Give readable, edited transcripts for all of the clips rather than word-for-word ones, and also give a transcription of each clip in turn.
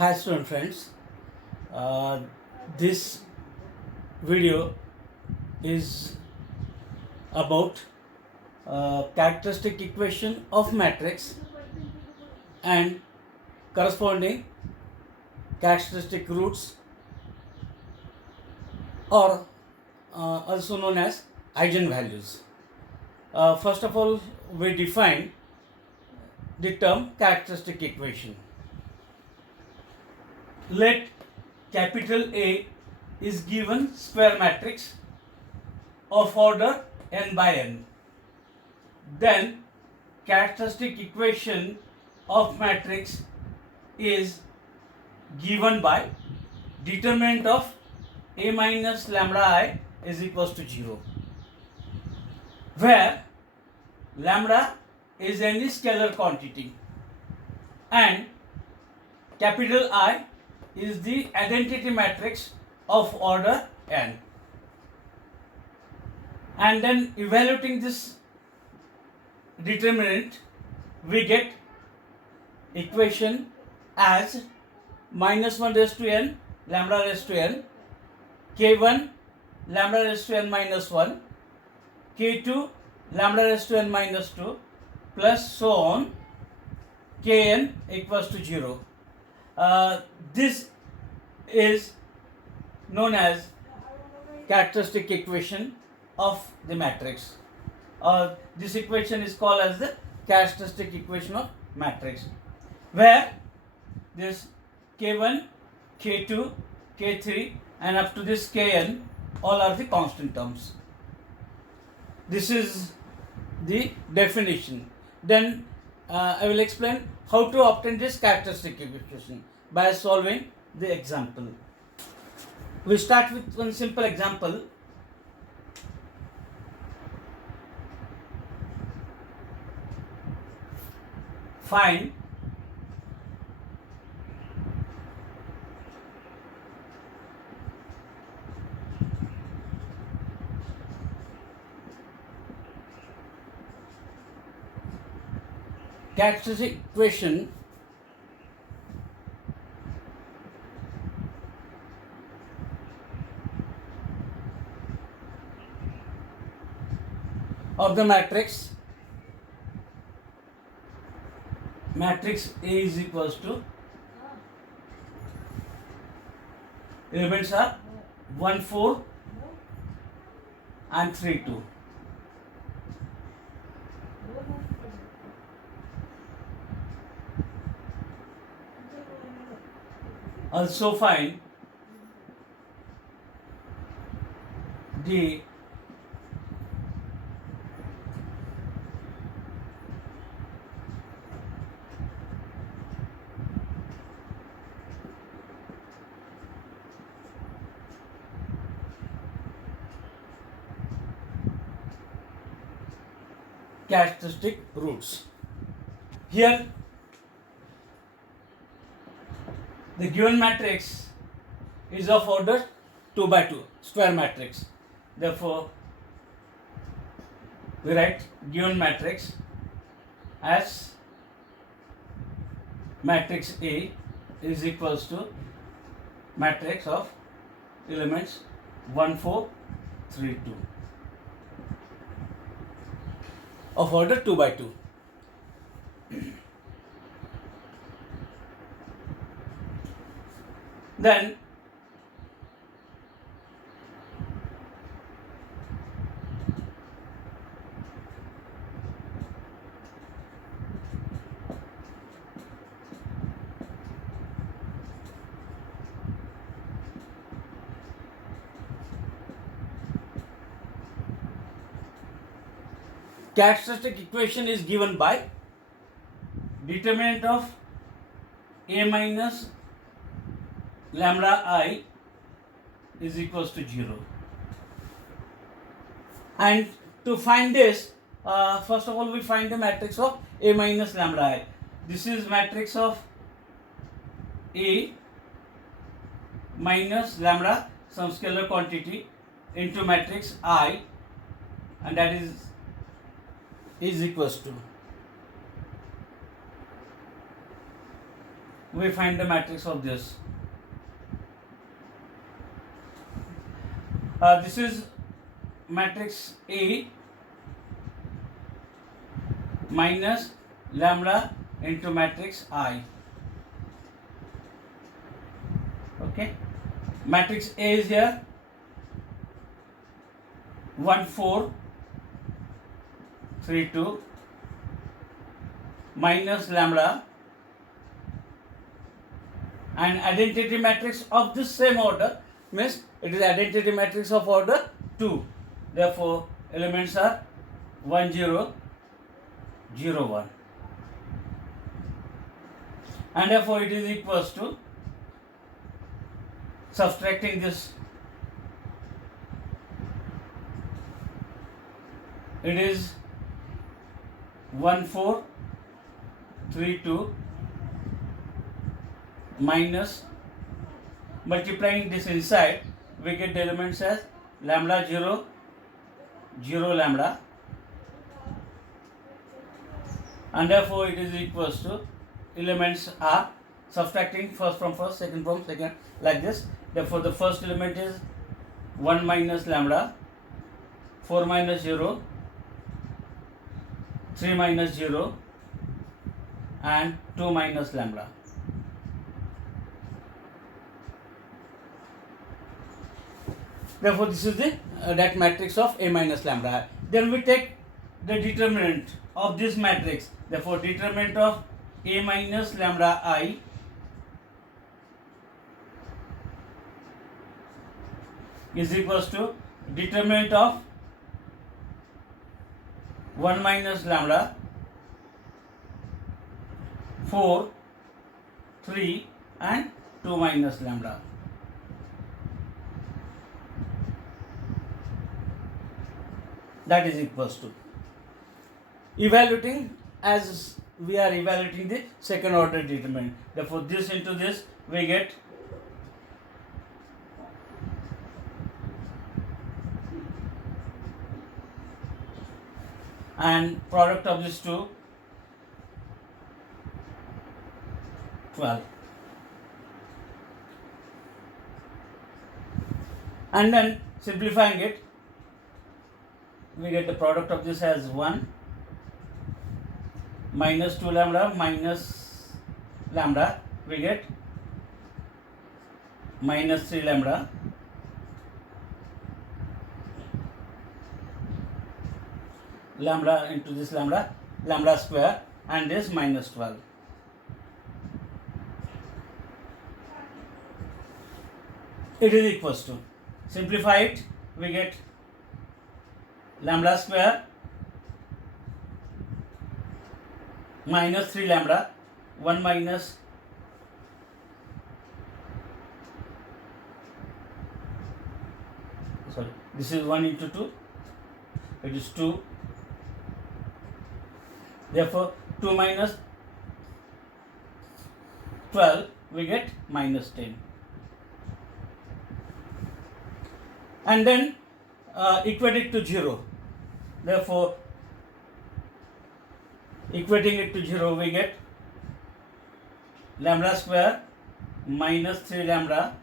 Hi student friends, uh, this video is about characteristic equation of matrix and corresponding characteristic roots, or also known as eigenvalues. First of all, we define the term characteristic equation. Let capital A is given square matrix of order n by n. Then characteristic equation of matrix is given by determinant of A minus lambda I is equals to 0, where lambda is any scalar quantity and capital I is the identity matrix of order n. And then evaluating this determinant, we get equation as minus 1 raised to n lambda raised to n, k1 lambda raised to n minus 1, k2 lambda raised to n minus 2, plus so on, kn equals to 0. This is known as characteristic equation of the matrix. This equation is called as the characteristic equation of matrix, where this k1, k2, k3 and up to this kn all are the constant terms. This is the definition. Then I will explain how to obtain this characteristic equation by solving the example. We start with one simple example. Find characteristic equation of the matrix A is equals to, elements are 1 4 and 3 2. Also find the characteristic roots. Here the given matrix is of order 2 by 2 square matrix. Therefore we write given matrix as matrix A is equals to matrix of elements 1 4 3 2 of order 2 by 2. Then characteristic equation is given by determinant of A minus lambda I is equals to 0. And to find this, first of all we find the matrix of A minus lambda I. This is matrix of A minus lambda, some scalar quantity, into matrix I, and that is equals to we find the matrix of this. This is matrix A minus lambda into matrix I. Okay, matrix A is here 1 4 3 2 minus lambda, and identity matrix of this same order means it is identity matrix of order 2. Therefore, elements are 1 0 0 1, and therefore it is equals to, subtracting this, it is 1 4 3 2 minus, multiplying this inside, we get the elements as lambda 0 0 lambda, and therefore it is equals to, elements are subtracting first from first, second from second, like this. Therefore the first element is 1 minus lambda, 4 minus 0, 3 minus 0, and 2 minus lambda. Therefore this is the that matrix of A minus lambda. Then we take the determinant of this matrix. Therefore determinant of A minus lambda I is equals to determinant of 1 minus lambda, 4, 3 and 2 minus lambda. That is equals to, evaluating as we are evaluating the second order determinant. Therefore this into this we get and product of these two 12, and then simplifying it, we get the product of this as 1 minus 2 lambda minus lambda, we get minus 3 lambda, lambda into this lambda, lambda square, and this minus 12. It is equals to, simplify it, we get lambda square minus 3 lambda, 1 minus this is 1 into 2, it is 2. Therefore 2 minus 12, we get minus 10. And then equate it to 0. Therefore equating it to 0, we get lambda square minus 3 lambda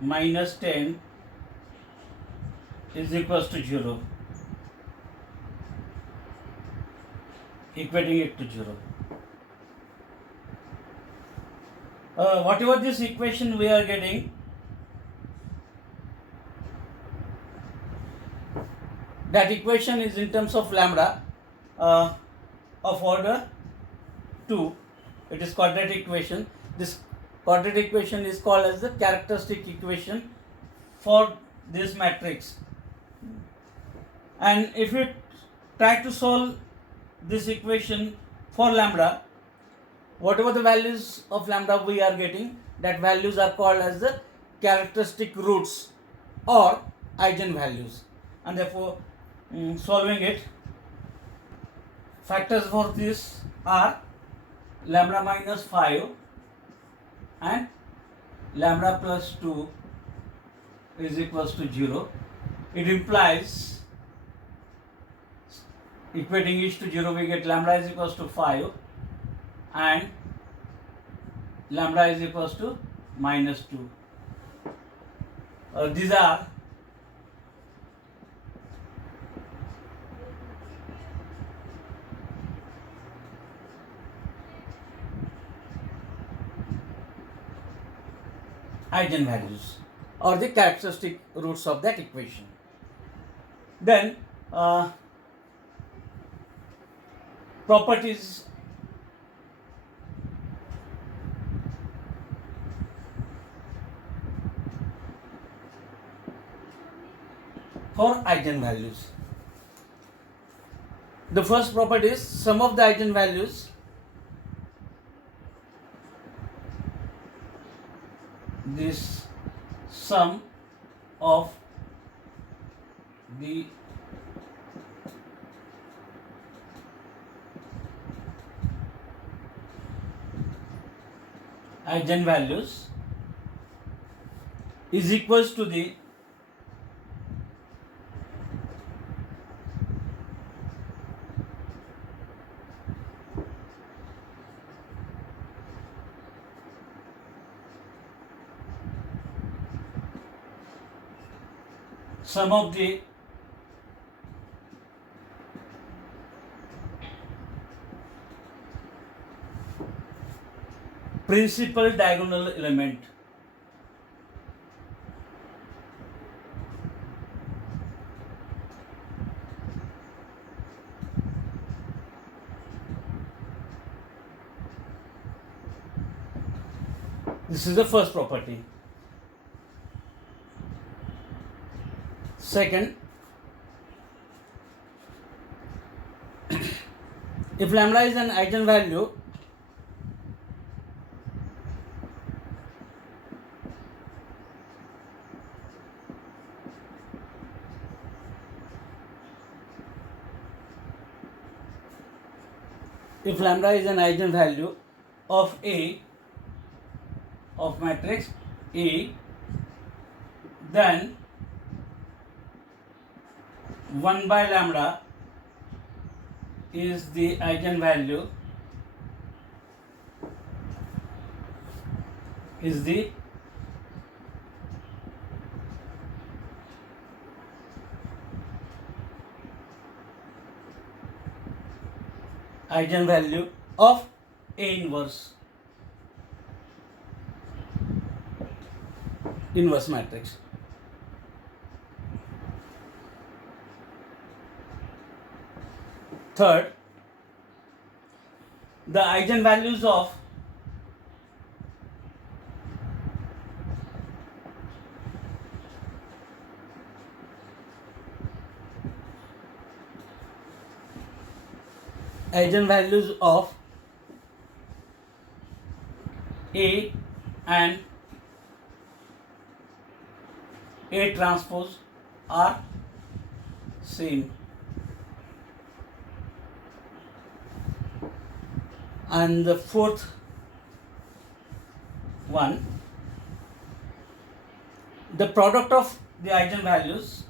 minus 10 is equals to 0. Equating it to 0. Whatever this equation we are getting, that equation is in terms of lambda of order 2. It is quadratic equation. This quadratic equation is called as the characteristic equation for this matrix. And if you try to solve this equation for lambda, whatever the values of lambda we are getting, that values are called as the characteristic roots or eigenvalues. And therefore solving it, factors for this are lambda minus 5 and lambda plus 2 is equals to 0. It implies, equating each to 0, we get lambda is equals to 5 and lambda is equals to minus 2. These are eigenvalues or the characteristic roots of that equation. Then properties for eigenvalues. The first property is sum of the eigenvalues this sum of the eigenvalues is equals to the sum of the principal diagonal element. This is the first property. Second, if lambda is an eigenvalue, of A, of matrix A, then 1 by lambda is the eigenvalue, is the eigenvalue of A inverse matrix. Third, the eigenvalues of A and A transpose are same. And the fourth one, the product of the eigenvalues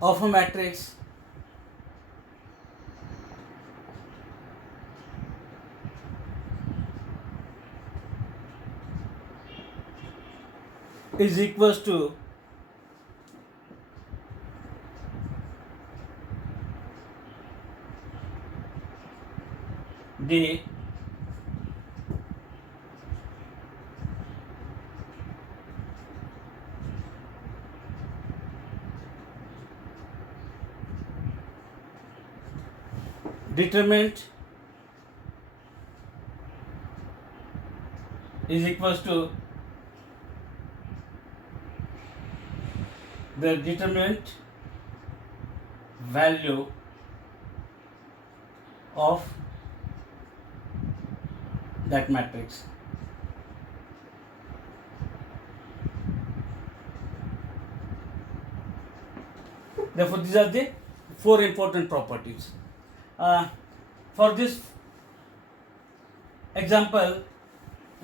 of a matrix is equals to the determinant is equals to the determinant value of that matrix. Therefore, these are the four important properties. For this example,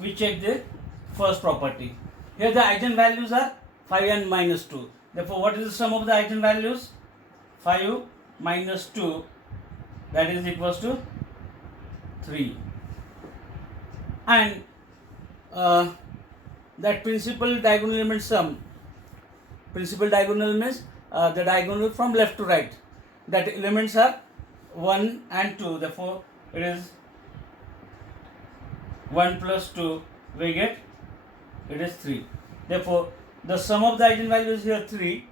we check the first property. Here the eigenvalues are 5 and minus 2. Therefore, what is the sum of the eigenvalues? 5 minus 2, that is equals to 3. And that principal diagonal element sum, principal diagonal means the diagonal from left to right, that elements are 1 and 2, therefore it is 1 plus 2, we get it is 3. Therefore the sum of the eigenvalues here 3,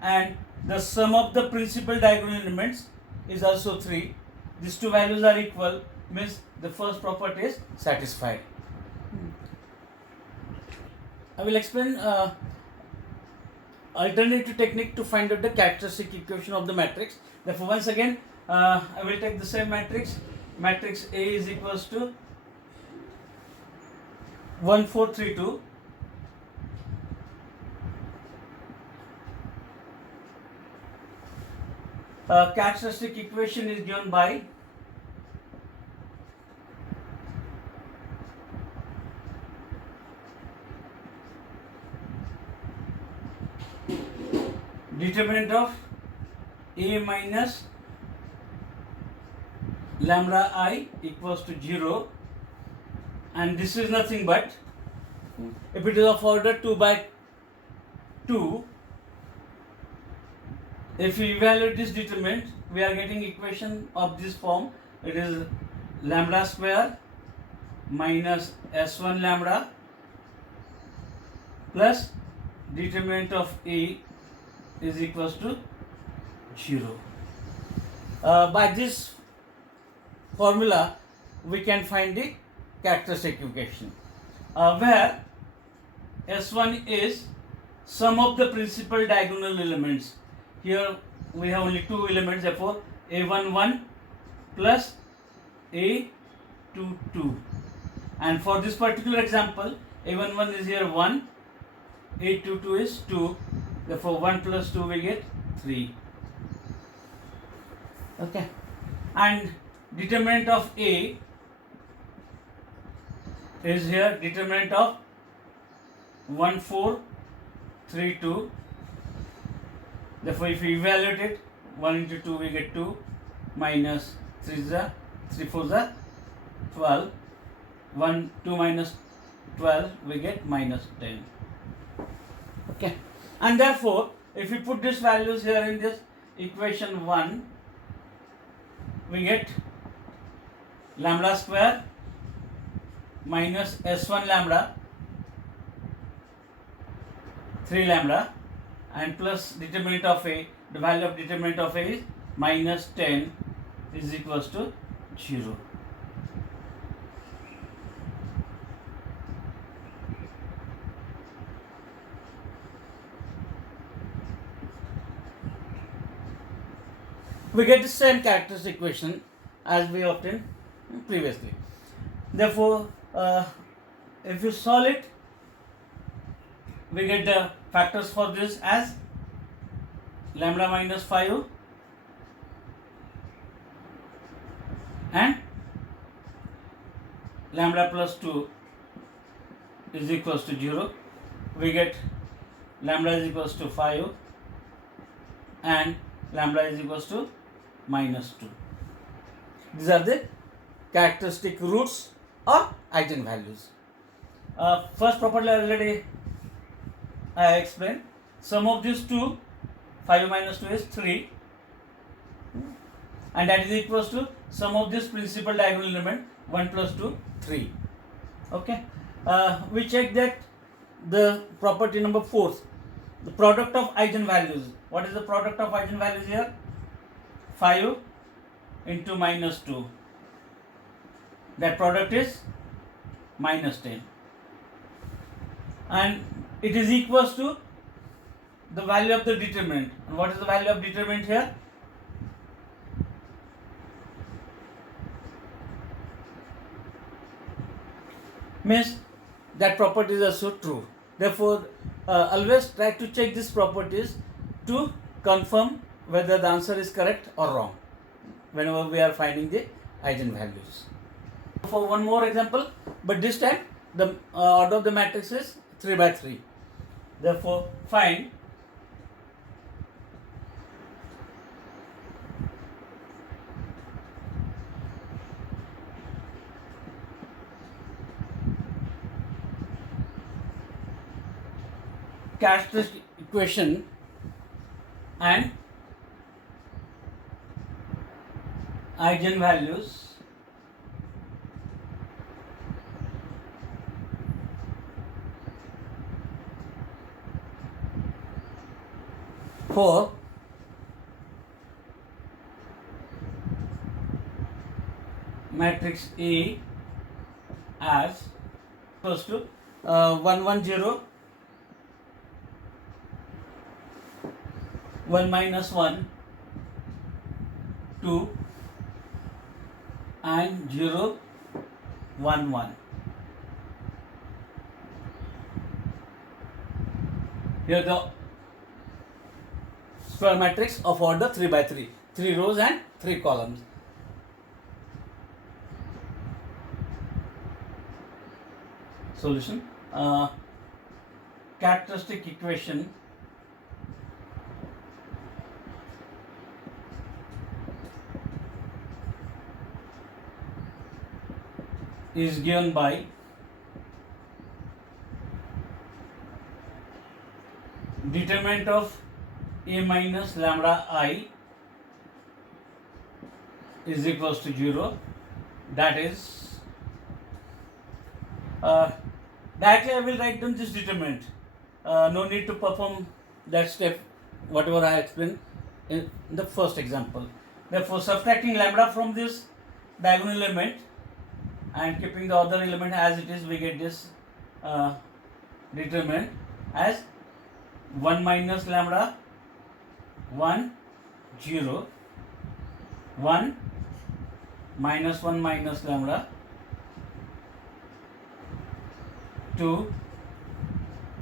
and the sum of the principal diagonal elements is also 3. These two values are equal, means the first property is satisfied. I will explain alternative technique to find out the characteristic equation of the matrix. Therefore, once again, I will take the same matrix. Matrix A is equals to 1 4 3 2. Characteristic equation is given by determinant of A minus lambda I equals to 0, and this is nothing but, if it is of order 2 by 2, if we evaluate this determinant, we are getting equation of this form. It is lambda square minus s1 lambda plus determinant of A is equals to 0. By this formula, we can find the characteristic equation, where S1 is sum of the principal diagonal elements. Here we have only two elements, therefore A11 plus A22. And for this particular example, A11 is here 1, A22 is 2, therefore 1 plus 2 we get 3. Okay. And determinant of A is here determinant of 1 4 3 2. Therefore, if we evaluate it, 1 into 2 we get 2, minus 3 is 3 4 is 12, 1 2 minus 12 we get minus 10. Okay, and therefore if we put these values here in this equation 1, we get lambda square minus s1 lambda 3 lambda, and plus determinant of A, the value of determinant of A is minus 10 is equals to 0. We get the same characteristic equation as we obtained previously. Therefore, if you solve it, we get the factors for this as lambda minus 5 and lambda plus 2 is equals to 0. We get lambda is equals to 5 and lambda is equals to minus 2. These are the characteristic roots or eigenvalues. First property already I explained. Sum of these two, 5 minus 2 is 3, and that is equals to sum of this principal diagonal element 1 plus 2 3. Okay, we check that the property number 4, the product of eigenvalues. What is the product of eigenvalues here? 5 into minus 2, that product is minus 10, and it is equals to the value of the determinant. And what is the value of determinant here? Means that property is also true. Therefore, always try to check these properties to confirm whether the answer is correct or wrong whenever we are finding the eigenvalues. For one more example, but this time the order of the matrix is 3 by 3. Therefore, find characteristic equation and eigenvalues for matrix A as equals to 1 1 0 1 minus 1 2 and 0 1 1. Here the square matrix of order 3 by 3, 3 rows and 3 columns. Solution. Characteristic equation is given by determinant of A minus lambda I is equals to 0. That is directly I will write down this determinant. No need to perform that step, whatever I explained in the first example. Therefore, subtracting lambda from this diagonal element and keeping the other element as it is, we get this determinant as 1 minus lambda 1 0 1 minus 1 minus lambda 2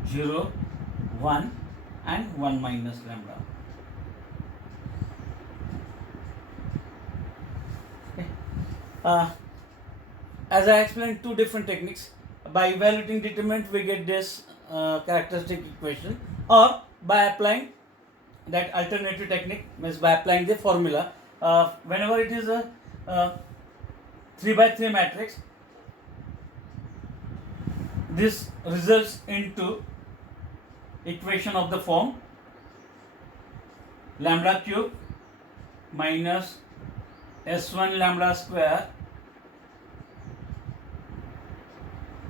0 1 and 1 minus lambda. Okay. As I explained, two different techniques. By evaluating determinant, we get this characteristic equation, or by applying that alternative technique, means by applying the formula. Whenever it is a 3 by 3 matrix, this results into equation of the form lambda cube minus S1 lambda square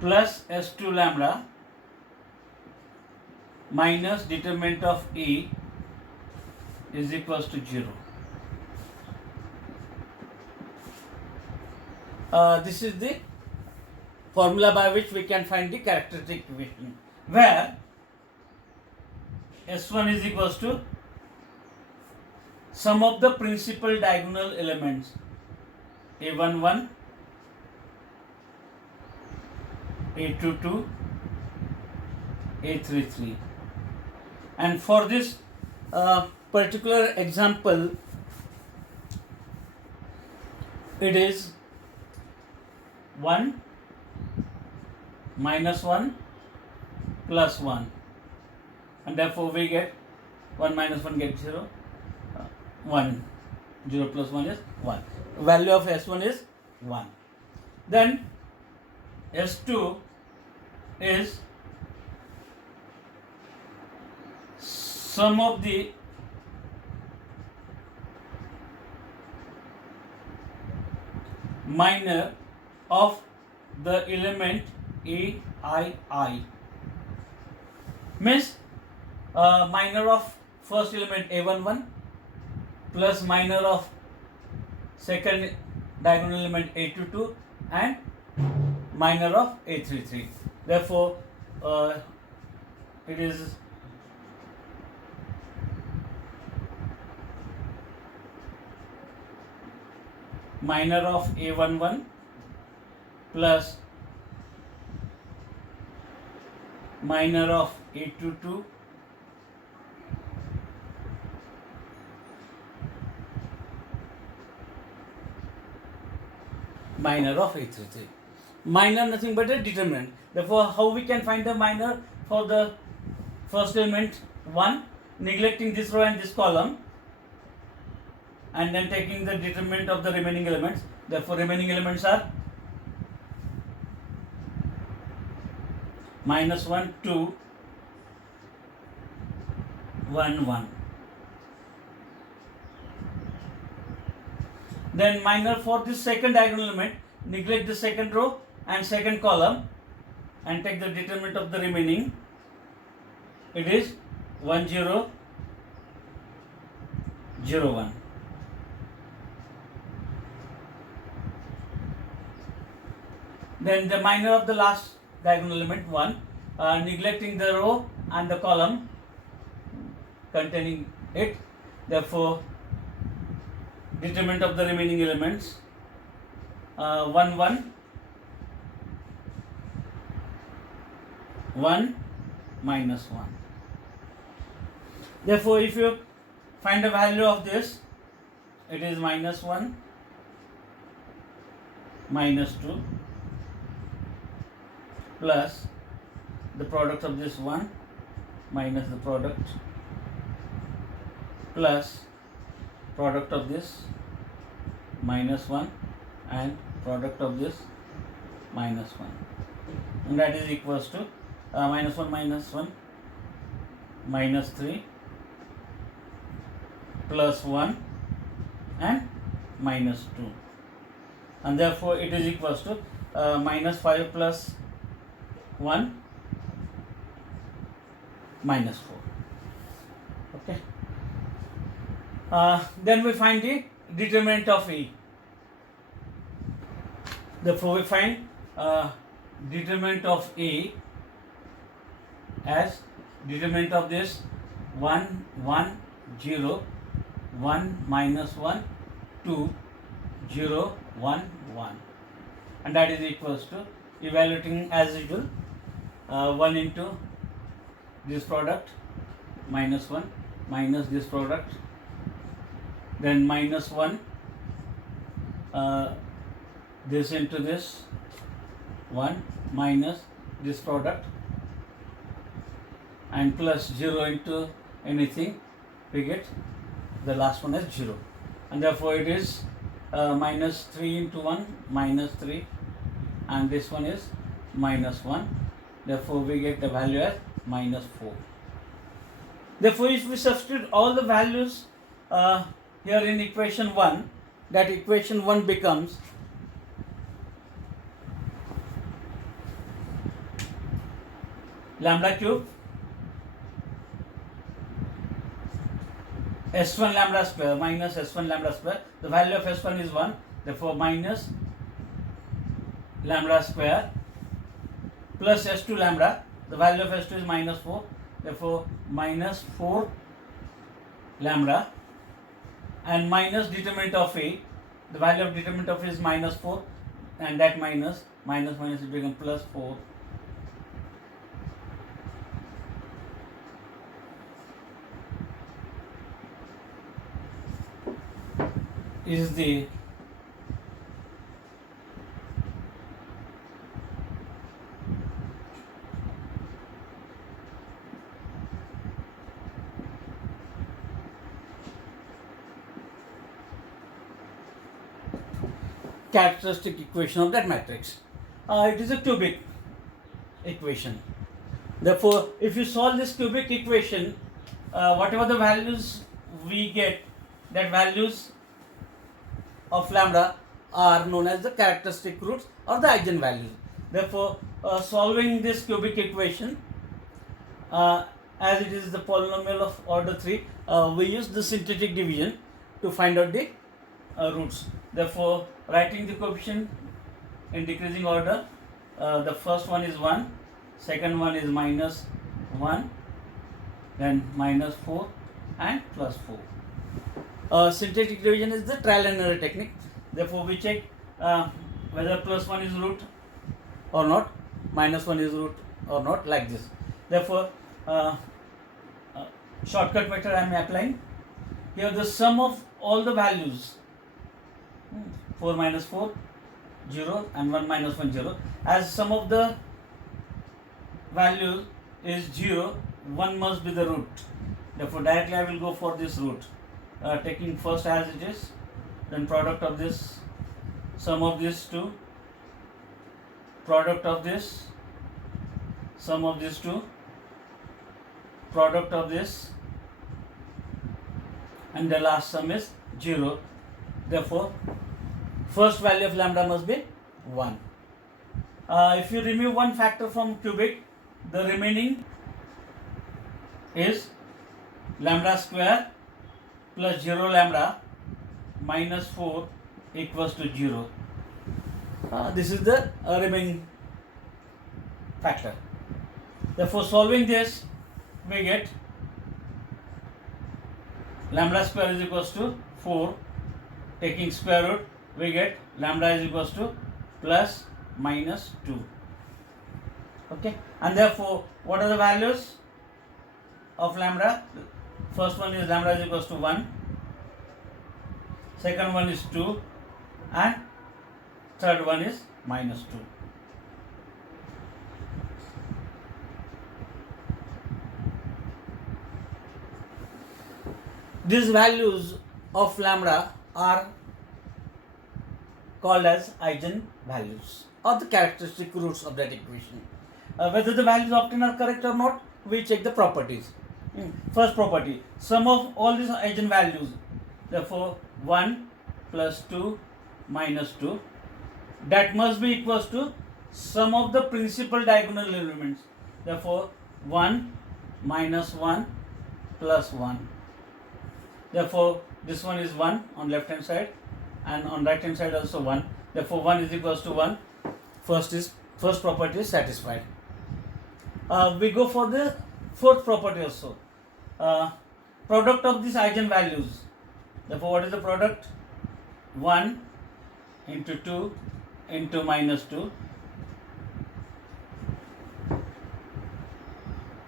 plus S2 lambda minus determinant of E is equals to 0. This is the formula by which we can find the characteristic equation, where S1 is equals to sum of the principal diagonal elements A11, A22, A33, and for this particular example, it is 1 minus 1 plus 1, and therefore we get 1 minus 1 gets 0, 1, 0 plus 1 is 1. Value of S1 is 1. Then S2 is sum of the minor of the element AII, means minor of first element A11 plus minor of second diagonal element A22 and minor of A33. Therefore, it is minor of A11 plus minor of A22 minor of A33. Minor nothing but a determinant. Therefore, how we can find the minor for the first element 1, neglecting this row and this column, and then taking the determinant of the remaining elements. Therefore, remaining elements are -1, 2, 1, 1. Then minor for this second diagonal element, neglect the second row and second column and take the determinant of the remaining. It is 1, 0, 0, 1. Then the minor of the last diagonal element 1, neglecting the row and the column containing it. Therefore, determinant of the remaining elements 1, 1, 1, -1. Therefore, if you find the value of this, it is -1, -2, plus the product of this 1 minus the product, plus product of this -1 and product of this -1, and that is equals to -1 -1 -3 plus 1 and -2, and therefore it is equals to -5 plus 1 -4. Okay. Then we find the determinant of E. Therefore, we find determinant of E as determinant of this 1, 1, 0, 1, -1, 2, 0, 1, 1, and that is equals to, evaluating as usual, 1 into this product -1 minus this product, then -1 this into this 1 minus this product, and plus 0 into anything, we get the last one as 0, and therefore it is -3 into 1 -3, and this one is -1. Therefore, we get the value as -4. Therefore, if we substitute all the values here in equation 1, that equation 1 becomes lambda cube S1 lambda square minus S1 lambda square. The value of S1 is 1, therefore minus lambda square plus S2 lambda. The value of S2 is -4, therefore -4 lambda, and minus determinant of A. The value of determinant of A is -4, and that minus it becomes +4. Is the characteristic equation of that matrix. It is a cubic equation. Therefore, if you solve this cubic equation, whatever the values we get, that values of lambda are known as the characteristic roots or the eigenvalues. Therefore, solving this cubic equation, as it is the polynomial of order 3, we use the synthetic division to find out the roots. Therefore, writing the coefficient in decreasing order, the first one is 1, second one is -1, then -4 and +4. Synthetic division is the trial and error technique. Therefore, we check whether +1 is root or not, -1 is root or not, like this. Therefore, shortcut method I am applying. Here the sum of all the values, 4 minus 4, 0 and 1 minus 1 0. As sum of the value is 0, 1 must be the root. Therefore directly I will go for this root, taking first as it is, then product of this, sum of these two, product of this, sum of these two, product of this, and the last sum is 0. Therefore first value of lambda must be 1. If you remove one factor from cubic, the remaining is lambda square plus 0 lambda minus 4 equals to 0. This is the remaining factor. Therefore solving this, we get lambda square is equals to 4, taking square root we get lambda is equals to plus minus 2. Okay, and therefore what are the values of lambda? First one is lambda is equals to 1, second one is 2, and third one is minus 2. These values of lambda are called as eigenvalues or the characteristic roots of that equation. Whether the values obtained are correct or not, we check the properties. First property, sum of all these eigenvalues. Therefore 1 plus 2 minus 2, that must be equals to sum of the principal diagonal elements. Therefore 1 minus 1 plus 1. Therefore this one is 1 on left hand side and on right hand side also 1. Therefore 1 is equals to 1. First property is satisfied. We go for the fourth property also. Product of these eigenvalues. Therefore what is the product? 1 into 2 into minus 2.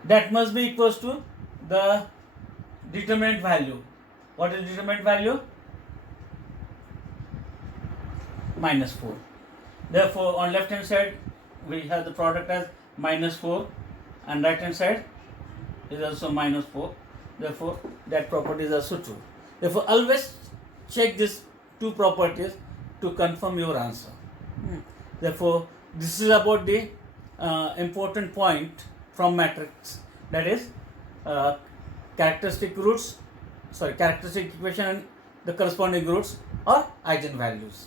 That must be equals to the determinant value. What is determinant value? Minus 4. Therefore on left hand side we have the product as minus 4 and right hand side is also minus 4. Therefore that property is also true. Therefore always check these two properties to confirm your answer. Therefore this is about the important point from matrix, that is characteristic equation and the corresponding roots or eigenvalues.